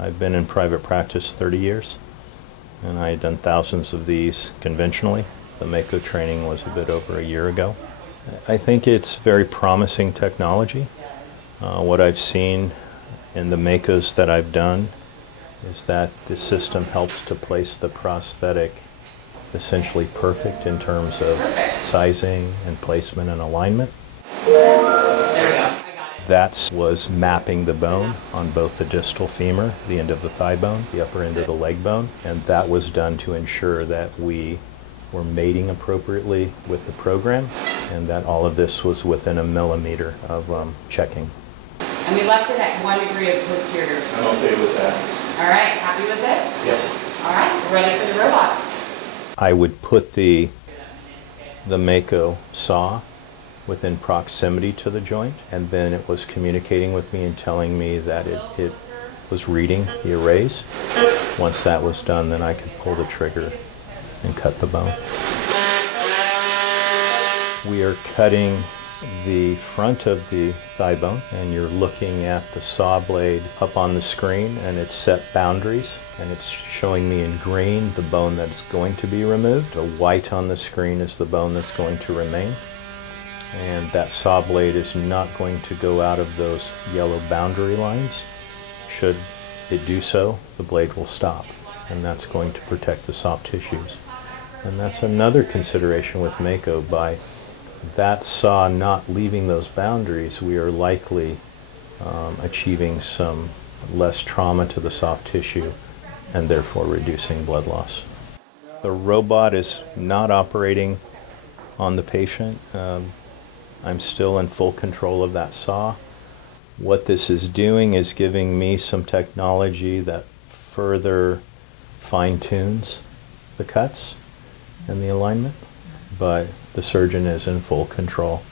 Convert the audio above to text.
I've been in private practice 30 years, and I had done thousands of these conventionally. The MAKO training was a bit over a year ago. I think it's very promising technology. What I've seen in the MAKOs that I've done is that the system helps to place the prosthetic essentially perfect in terms of sizing and placement and alignment. That was mapping the bone on both the distal femur, the end of the thigh bone, the upper end of the leg bone, and that was done to ensure that we were mating appropriately with the program, and that all of this was within a millimeter of checking. And we left it at 1 degree of posterior. I'm okay with that. All right, happy with this? Yep. All right, we're ready for the robot. I would put the MAKO saw within proximity to the joint, and then it was communicating with me and telling me that it was reading the arrays. Once that was done, then I could pull the trigger and cut the bone. We are cutting the front of the thigh bone, and you're looking at the saw blade up on the screen, and it's set boundaries, and it's showing me in green the bone that's going to be removed. The white on the screen is the bone that's going to remain, and that saw blade is not going to go out of those yellow boundary lines. Should it do so, the blade will stop, and that's going to protect the soft tissues. And that's another consideration with MAKO. By that saw not leaving those boundaries, we are likely achieving some less trauma to the soft tissue and therefore reducing blood loss. The robot is not operating on the patient. I'm still in full control of that saw. What this is doing is giving me some technology that further fine-tunes the cuts and the alignment, but the surgeon is in full control.